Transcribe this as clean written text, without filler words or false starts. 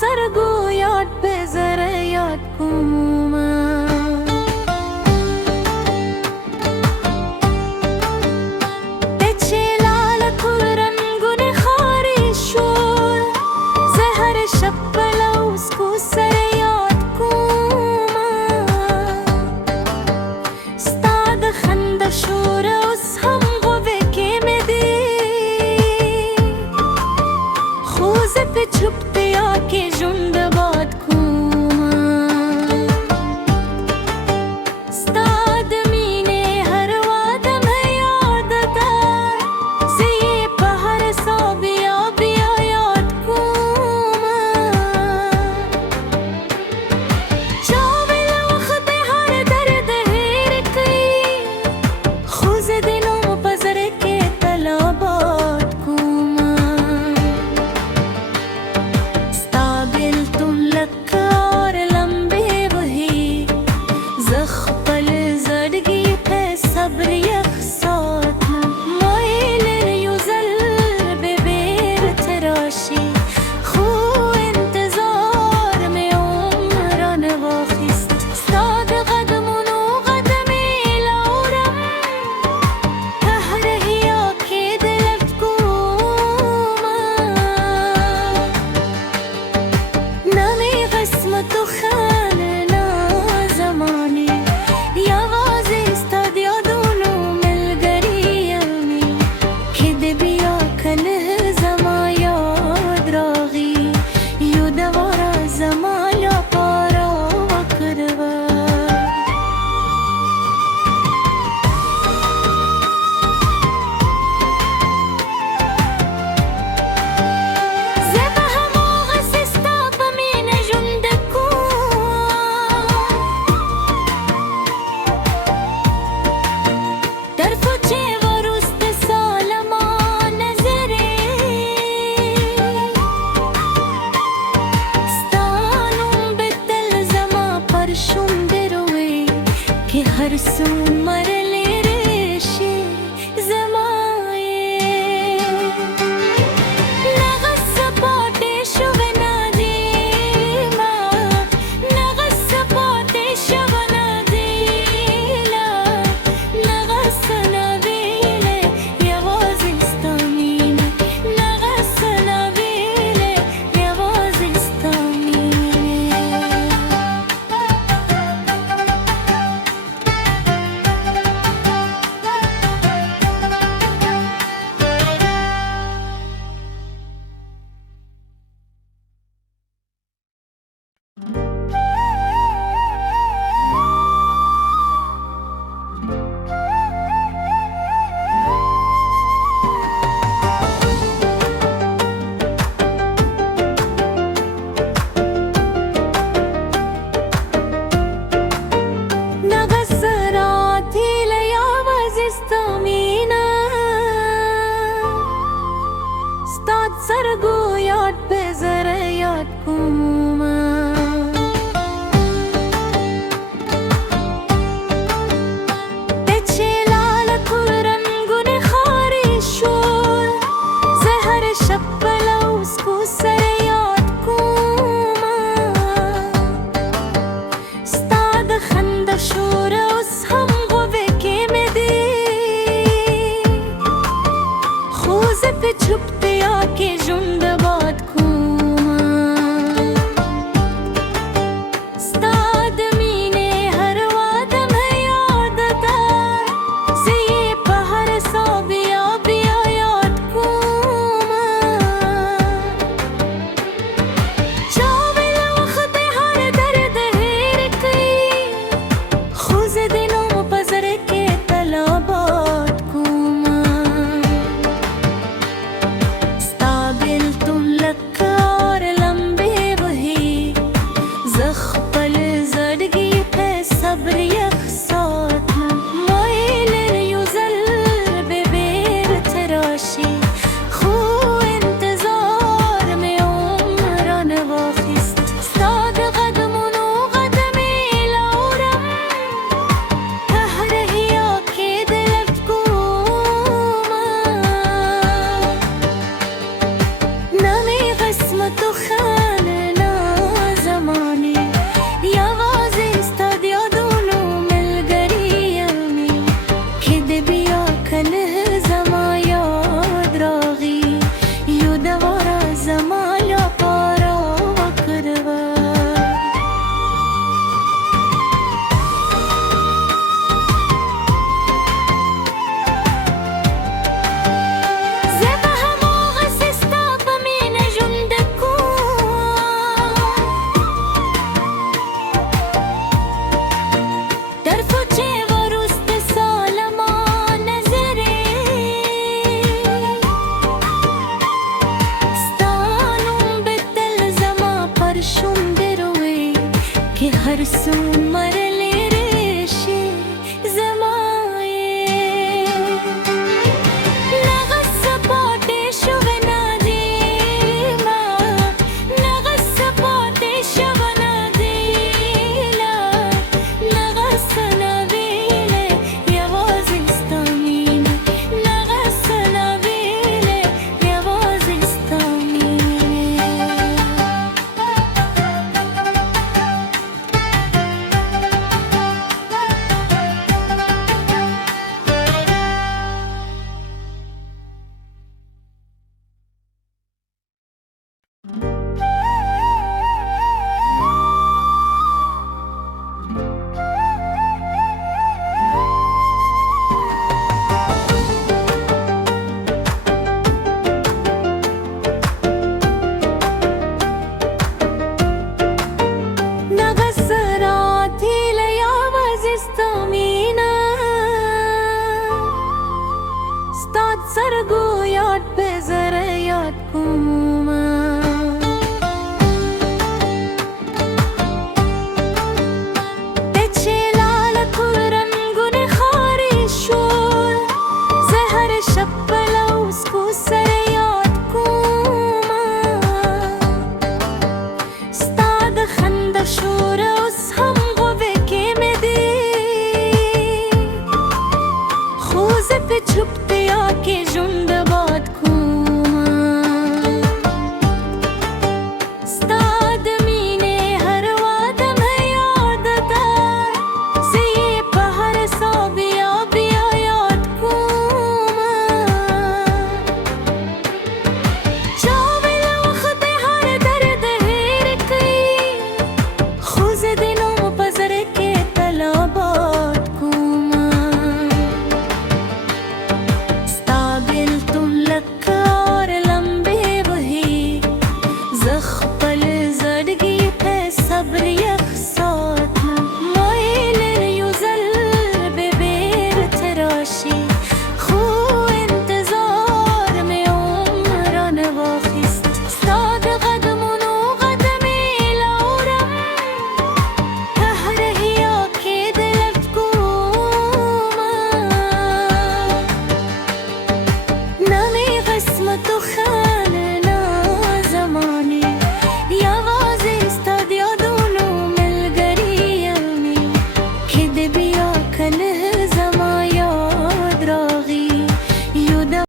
سرگویات بذاره یاد کنم بچلال رنگون خاری شد زهر شب بلوز کو سر یاد کنم استاد خنده شور اس هم قوه که میدی خوزه पे छुपते आके झुंड बात استاد مینه هر وادم یاددار زی بهر صابیا بیا یاد جاول وقت هر درد هیر کی خوز دنو بزر के तलाबात हर सू मरले रेशे जमाए नगस पाटे शुवना देमा नगस पाटे शुवना देला नगस नवेले यवाजिस्तानीन नगस नवेले यवाजिस्तानीन مرلی ریشی زمایه نغص پاتش و ندیما نغص پاتش و ندیلا نغص نبیله یوازیستانیم نغص نبیله یوازیستانیم نغسراتی لیوازیستامینا ستاد سرگویات بزریات کوما تچلال تورنگون خاری شول زهر شپلوس کو سریات کوما ستاد خند شور اس هم غوه که مدی خوز पे छुपते आके झुंड बात कुमा स्ताद मीने हर वादम है याददार से ये पहर सा बिया बिया याद कुमा चावल वक्त हर दर्द हेर कई खुज दिनों पजर के तलाबात कुमा स्ताबिल तुम लक और लंबे वही जख्पल जड़गी पे सब्र यखसात मोइल युजल बेबेर तराशी खू इंतजार में उम्रन वाखिस्त स्ताद قدمونو قدمی لورم تهرهی آکه دلت کوما نمی قسمت و خانه زمانی یوازی استاد یادونو ملگری یمی که ده بیا کل